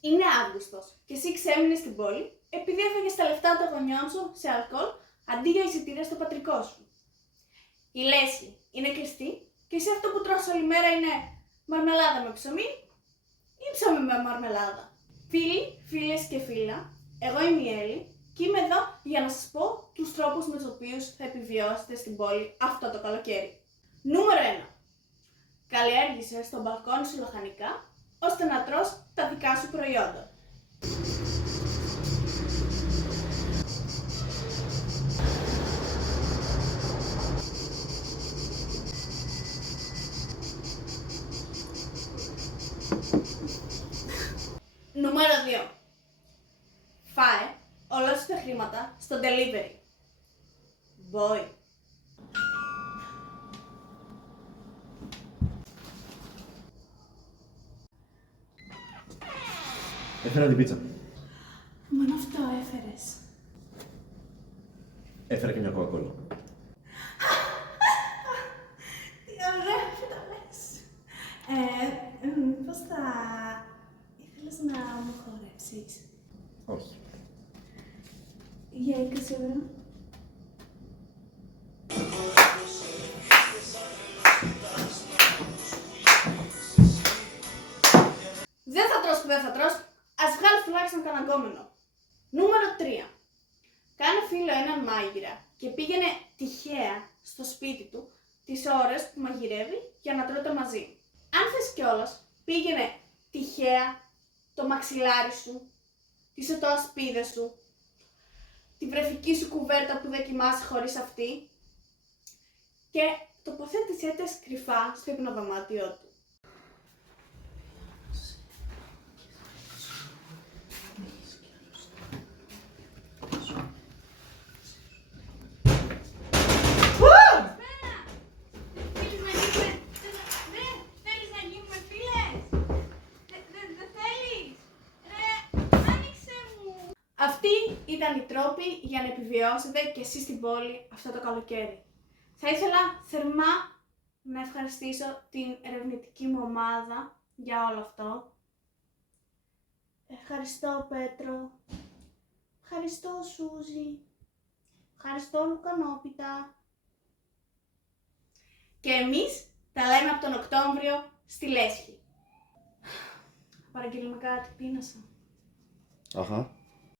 Είναι Αύγουστος και εσύ ξέμεινες στην πόλη επειδή έφαγες τα λεφτά των γονιών σου σε αλκοόλ αντί για εισιτήρια στο πατρικό σου. Η λέσχη είναι κλειστή και εσύ αυτό που τρως όλη μέρα είναι μαρμελάδα με ψωμί ή ψωμί με μαρμελάδα. Φίλοι, φίλες και φίλα, εγώ είμαι η Έλλη και είμαι εδώ για να σας πω τους τρόπους με τους οποίους θα επιβιώσετε στην πόλη αυτό το καλοκαίρι. Νούμερο 1. Καλλιέργησε στο μπαλκόνι σου λαχανικά ώστε να τρως τα δικά σου προϊόντα. Νούμερο 2. Φάε όλα σου τα χρήματα στο delivery. Boy. Έφερα την πίτσα. Μόνο αυτό έφερες. Έφερα και μια κοκακόλα. Τι ωραία που τα λες. Πώς θα ήθελες να μου χορέψεις? Όχι. Για 20 ευρώ. Δεν θα τρως που δεν θα τρως, ας βγάλεις τουλάχιστον καναγκόμενο. Νούμερο 3. Κάνε φίλο έναν μάγειρα και πήγαινε τυχαία στο σπίτι του τις ώρες που μαγειρεύει για να τρώτε μαζί. Αν θες κιόλας, πήγαινε τυχαία το μαξιλάρι σου, τις οτοασπίδες σου, τη βρεφική σου κουβέρτα που δεν κοιμάσαι χωρίς αυτή και τοποθέτησέ τες κρυφά στο υπνοδωμάτιό του. Αυτοί ήταν οι τρόποι για να επιβιώσετε και εσείς στην πόλη αυτό το καλοκαίρι. Θα ήθελα θερμά να ευχαριστήσω την ερευνητική μου ομάδα για όλο αυτό. Ευχαριστώ Πέτρο, ευχαριστώ Σούζη, ευχαριστώ Λουκανόπιτα. Και εμείς τα λέμε από τον Οκτώβριο στη Λέσχη. Παραγγείλουμε κάτι, πείνασα. Αχα.